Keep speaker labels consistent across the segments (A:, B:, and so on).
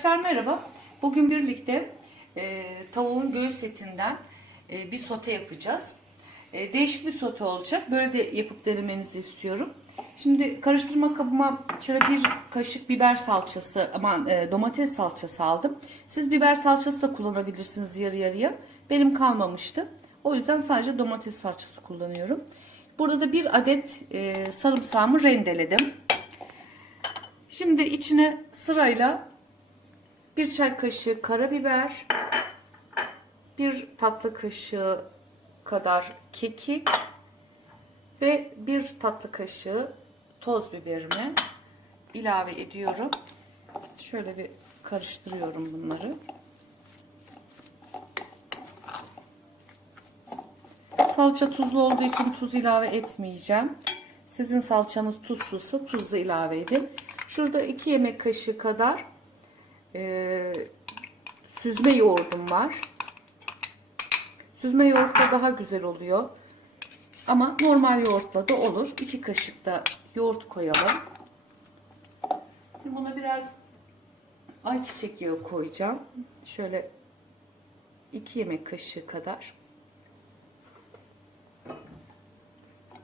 A: Arkadaşlar merhaba. Bugün birlikte e, tavuğun göğüs etinden e, bir sote yapacağız. E, değişik bir sote olacak. Böyle de yapıp denemenizi istiyorum. Şimdi karıştırma kabıma şöyle bir kaşık biber salçası, aman e, domates salçası aldım. Siz biber salçası da kullanabilirsiniz yarı yarıya. Benim kalmamıştı. O yüzden sadece domates salçası kullanıyorum. Burada da bir adet e, sarımsağımı rendeledim. Şimdi içine sırayla bir çay kaşığı karabiber, bir tatlı kaşığı kadar kekik ve bir tatlı kaşığı toz biberimi ilave ediyorum. Şöyle bir karıştırıyorum bunları. Salça tuzlu olduğu için tuz ilave etmeyeceğim. Sizin salçanız tuzsuzsa tuz da ilave edin. Şurada 2 yemek kaşığı kadar e, süzme yoğurdum var. Süzme yoğurtla daha güzel oluyor. Ama normal yoğurtla da olur. 2 kaşık da yoğurt koyalım. Şimdi buna biraz ayçiçek yağı koyacağım. Şöyle 2 yemek kaşığı kadar.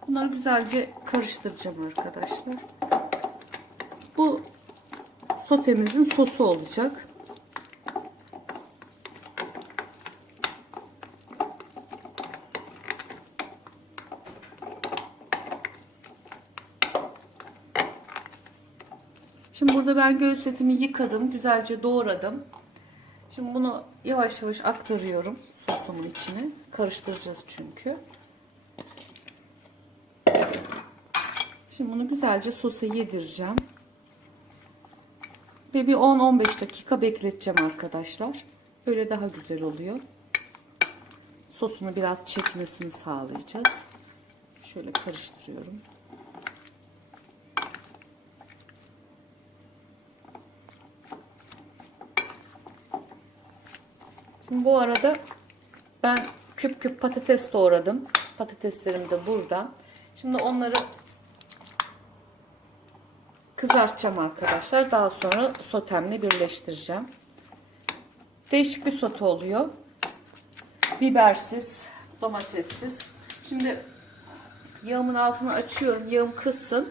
A: Bunları güzelce karıştıracağım arkadaşlar. Sotemizin sosu olacak. Şimdi burada ben göğüs etimi yıkadım. Güzelce doğradım. Şimdi bunu yavaş yavaş aktarıyorum sosumun içine. Karıştıracağız çünkü. Şimdi bunu güzelce sosa yedireceğim. Ve bir 10-15 dakika bekleteceğim arkadaşlar. Böyle daha güzel oluyor. Sosunu biraz çekmesini sağlayacağız. Şöyle karıştırıyorum. Şimdi bu arada ben küp küp patates doğradım. Patateslerim de burada. Şimdi onları kızartacağım arkadaşlar. Daha sonra sotemle birleştireceğim. Değişik bir sote oluyor. Bibersiz, domatessiz. Şimdi yağımın altını açıyorum. Yağım kızsın.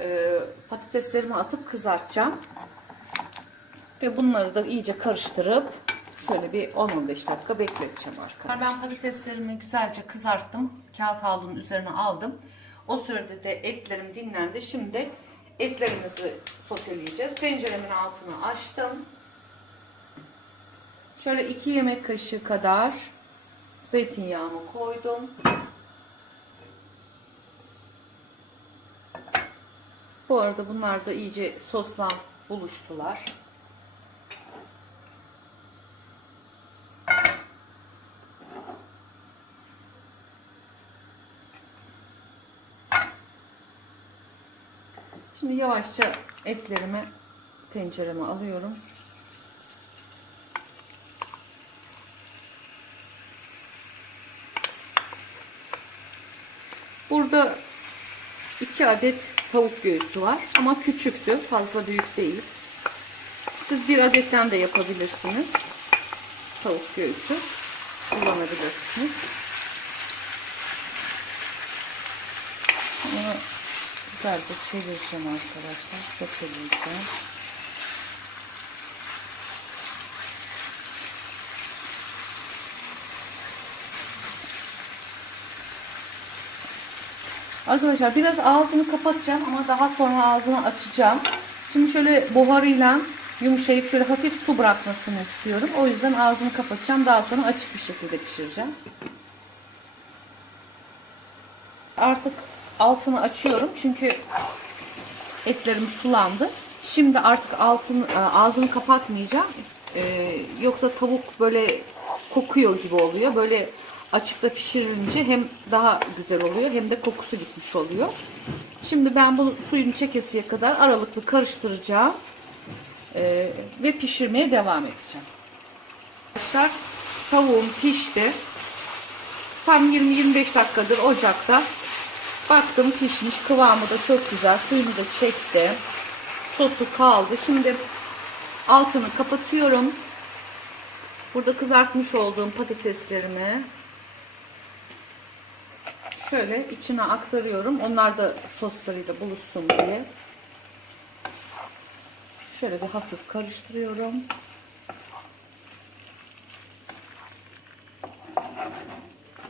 A: Ee, patateslerimi atıp kızartacağım. Ve bunları da iyice karıştırıp şöyle bir 10-15 dakika bekleteceğim arkadaşlar. Ben patateslerimi güzelce kızarttım. Kağıt havlunun üzerine aldım. O sürede de etlerim dinlendi. Şimdi etlerimizi soteleyeceğiz. Tenceremin altını açtım. Şöyle 2 yemek kaşığı kadar zeytinyağımı koydum. Bu arada bunlar da iyice sosla buluştular. Şimdi yavaşça etlerimi tencereme alıyorum. Burada iki adet tavuk göğsü var ama küçüktü fazla büyük değil. Siz bir adetten de yapabilirsiniz. Tavuk göğsü kullanabilirsiniz. Bunu güzelce çevireceğim arkadaşlar. Soteleyeceğim. Arkadaşlar biraz ağzını kapatacağım ama daha sonra ağzını açacağım. Şimdi şöyle buharıyla yumuşayıp şöyle hafif su bırakmasını istiyorum. O yüzden ağzını kapatacağım. Daha sonra açık bir şekilde pişireceğim. Artık altını açıyorum çünkü etlerim sulandı. Şimdi artık altını ağzını kapatmayacağım. Ee, yoksa tavuk böyle kokuyor gibi oluyor. Böyle açıkta pişirilince hem daha güzel oluyor hem de kokusu gitmiş oluyor. Şimdi ben bu suyun çekesiye kadar aralıklı karıştıracağım. Ee, ve pişirmeye devam edeceğim. Arkadaşlar tavuğum pişti. Tam 20-25 dakikadır ocakta. Baktım pişmiş. Kıvamı da çok güzel. Suyunu da çekti. Sosu kaldı. Şimdi Altını kapatıyorum. Burada kızartmış olduğum patateslerimi şöyle içine aktarıyorum. Onlar da soslarıyla buluşsun diye. Şöyle bir hafif karıştırıyorum.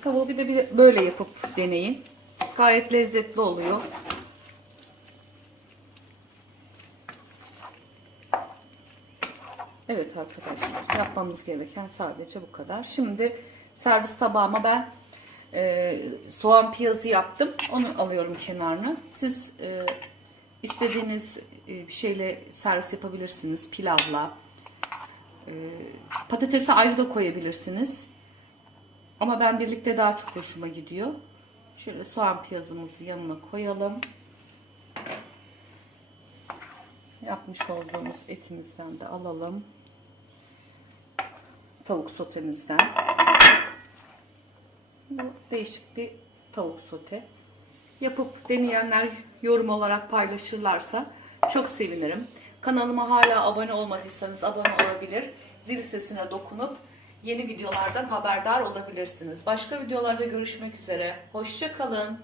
A: Tavuğu bir de bir böyle yapıp deneyin. Gayet lezzetli oluyor. Evet arkadaşlar yapmamız gereken sadece bu kadar. Şimdi servis tabağıma ben e, soğan piyazı yaptım. Onu alıyorum kenarına. Siz e, istediğiniz e, bir şeyle servis yapabilirsiniz. Pilavla. E, patatesi ayrı da koyabilirsiniz. Ama ben birlikte daha çok hoşuma gidiyor. Şöyle soğan piyazımızı yanına koyalım. Yapmış olduğumuz etimizden de alalım. Tavuk sotemizden. Bu değişik bir tavuk sote. Yapıp deneyenler yorum olarak paylaşırlarsa çok sevinirim. Kanalıma hala abone olmadıysanız abone olabilir. Zil sesine dokunup yeni videolardan haberdar olabilirsiniz. Başka videolarda görüşmek üzere. Hoşça kalın.